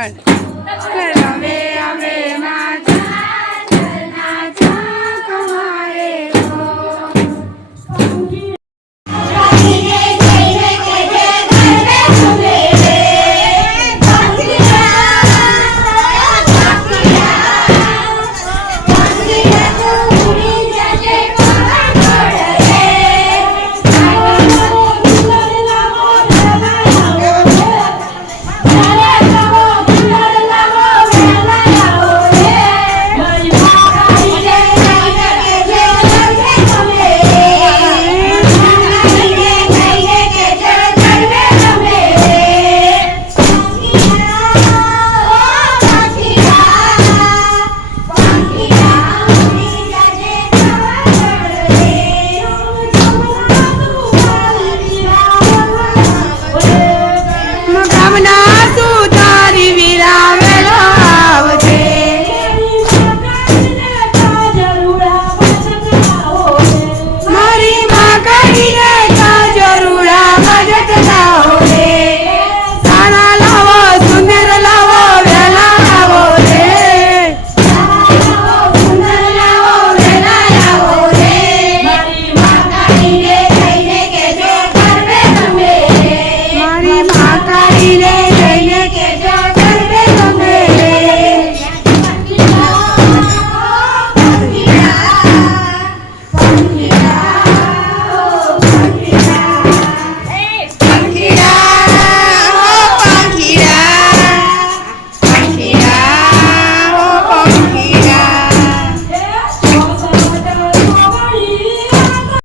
yan.